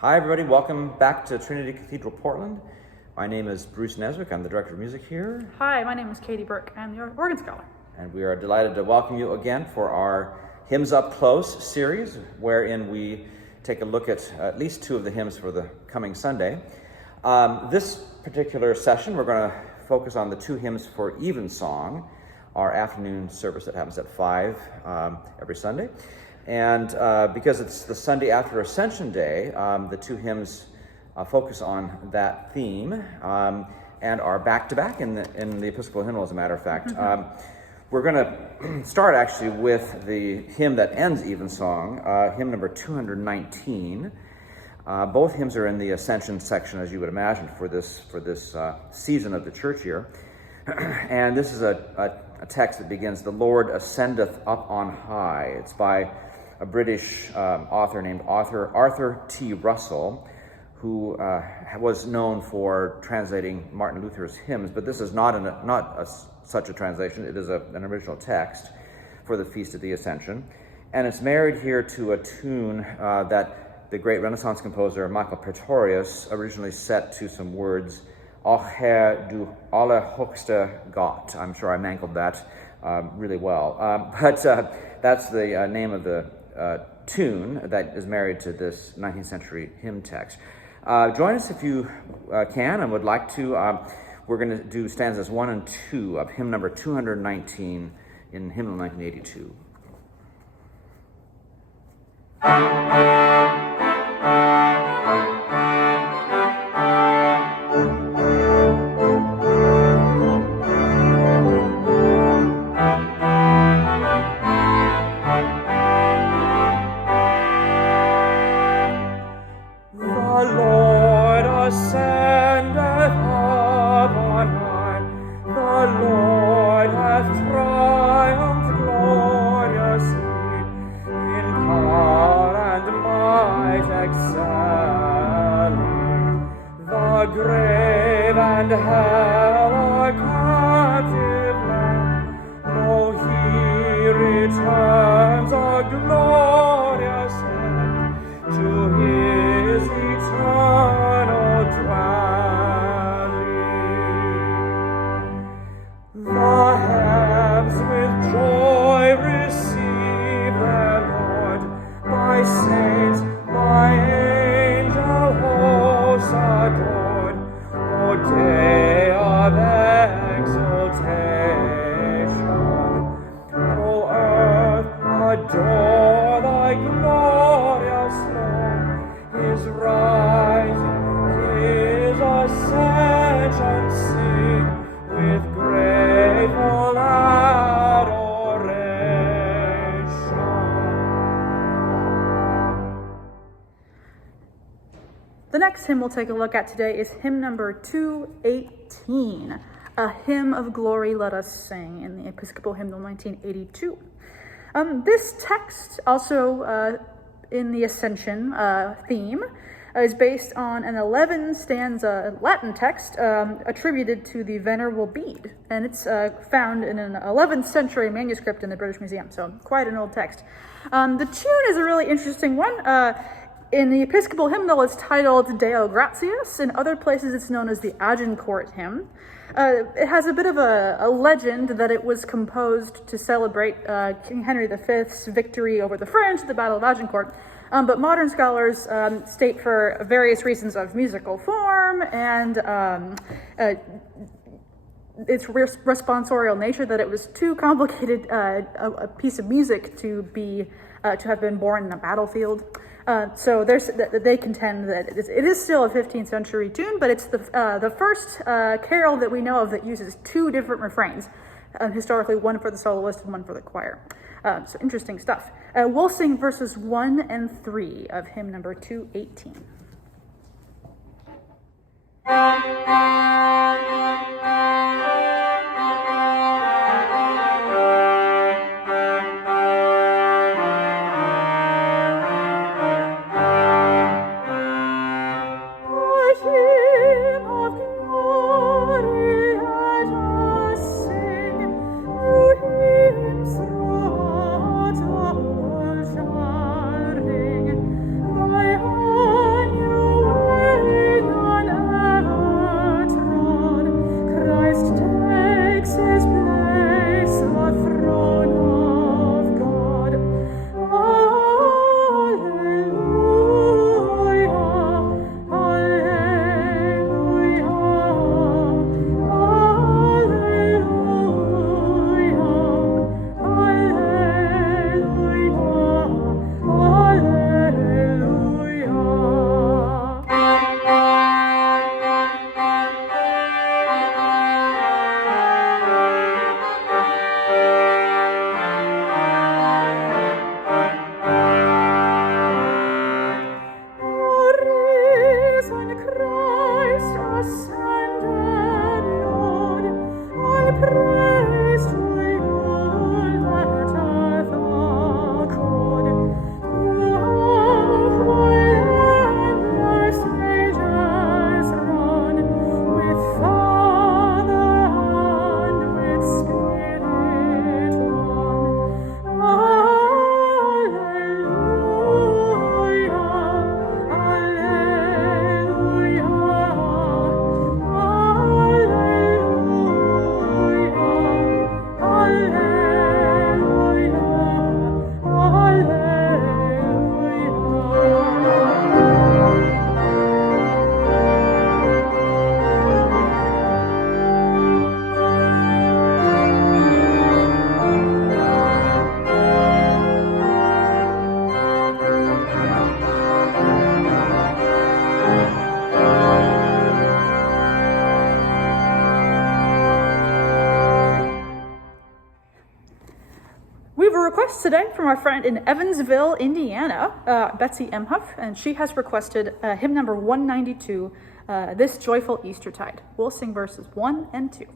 Hi everybody, welcome back to Trinity Cathedral, Portland. My name is Bruce Neswick, I'm the Director of Music here. Hi, my name is Katie Burk, I'm the organ scholar. And we are delighted to welcome you again for our Hymns Up Close series, wherein we take a look at least two of the hymns for the coming Sunday. This particular session, we're going to focus on the two hymns for Evensong, our afternoon service that happens at 5 every Sunday. And because it's the Sunday after Ascension Day, the two hymns focus on that theme and are back-to-back in the Episcopal Hymnal, as a matter of fact. We're going to start actually with the hymn that ends Evensong, hymn number 219. Both hymns are in the Ascension section, as you would imagine, for this season of the church year. And this is a text that begins, "The Lord ascendeth up on high." It's by a British author named Arthur T. Russell, who was known for translating Martin Luther's hymns, but this is not such a translation. It is an original text for the Feast of the Ascension, and it's married here to a tune that the great Renaissance composer Michael Praetorius originally set to some words, "O Herr, du allerhöchster Gott." I'm sure I mangled that really well, but that's the name of the tune that is married to this 19th century hymn text. Join us if you can and would like to. We're going to do stanzas 1 and 2 of hymn number 219 in Hymnal 1982. The next hymn we'll take a look at today is hymn number 218, "A Hymn of Glory Let Us Sing," in the Episcopal Hymnal 1982. This text, also in the Ascension theme, is based on an 11-stanza Latin text attributed to the Venerable Bede, and it's found in an 11th century manuscript in the British Museum, so quite an old text. The tune is a really interesting one. In the Episcopal Hymnal, it's titled Deo Gratias. In other places, it's known as the Agincourt hymn. It has a bit of a legend that it was composed to celebrate King Henry V's victory over the French at the Battle of Agincourt. But modern scholars state, for various reasons of musical form and its responsorial nature, that it was too complicated a piece of music to have been born in a battlefield. So they contend that it is still a 15th century tune, but it's the first carol that we know of that uses two different refrains, historically one for the soloist and one for the choir. So interesting stuff. We'll sing verses 1 and 3 of hymn number 218. Thy request today from our friend in Evansville, Indiana, Betsy Emhuff, and she has requested hymn number 192, This Joyful Eastertide. We'll sing verses 1 and 2.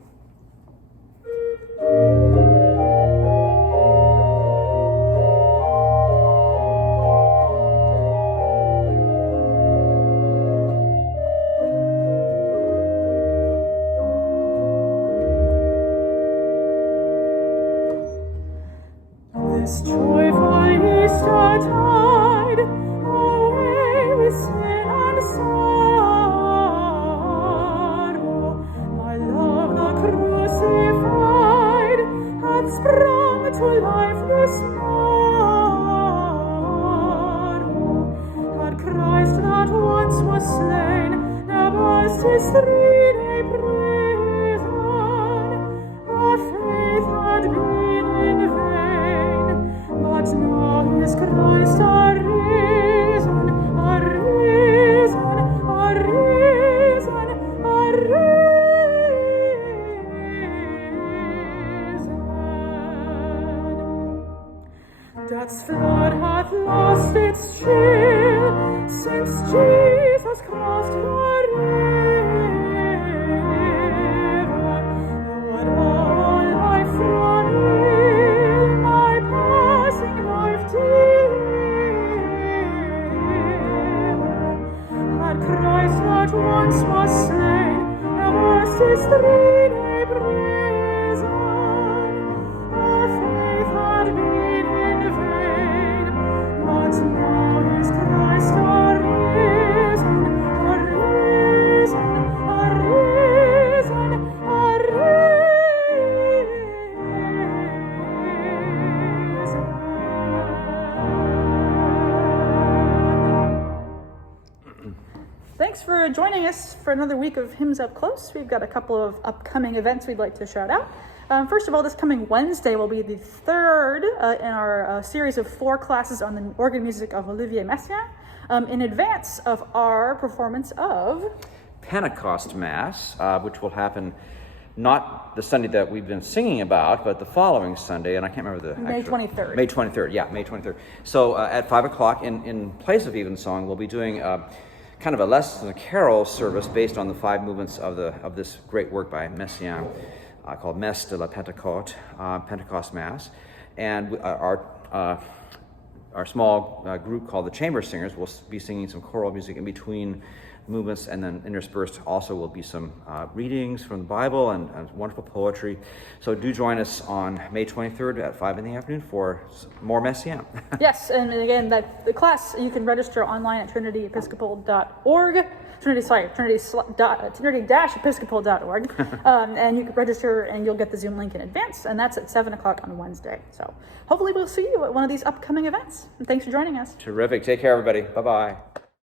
This joyful Eastertide, away with sin and sorrow, my love the crucified hath sprung to life this morrow. Had Christ that once was slain, now passed his 3-day prison, our faith had been in vain. But now is Christ arisen, arisen, arisen, arisen. Death's flood hath lost its chill, since Jesus crossed the river. Lord, all life from ill, my passing life deliver. Had Christ that once was slain, now was his 3-day prison, our faith had been in vain. But now is Christ arisen, arisen, arisen, arisen. Thanks for joining us for another week of Hymns Up Close. We've got a couple of upcoming events we'd like to shout out. First of all, this coming Wednesday will be the third in our series of 4 classes on the organ music of Olivier Messiaen, in advance of our performance of Pentecost Mass, which will happen not the Sunday that we've been singing about, but the following Sunday, and I can't remember the May actual... 23rd. May 23rd, yeah, May 23rd. So at 5 o'clock, in place of Evensong, we'll be doing kind of a lesson, a carol service based on the 5 movements of this great work by Messiaen, called Messe de la Pentecôte, Pentecost Mass. And our small group called the Chamber Singers will be singing some choral music in between movements, and then interspersed also will be some readings from the Bible and wonderful poetry. So do join us on May 23rd at 5 in the afternoon for more Messiaen. Yes, and again, the class, you can register online at trinity-episcopal.org. Trinity-episcopal.org. And you can register and you'll get the Zoom link in advance, and that's at 7 o'clock on Wednesday. So hopefully we'll see you at one of these upcoming events. And thanks for joining us. Terrific. Take care, everybody. Bye-bye.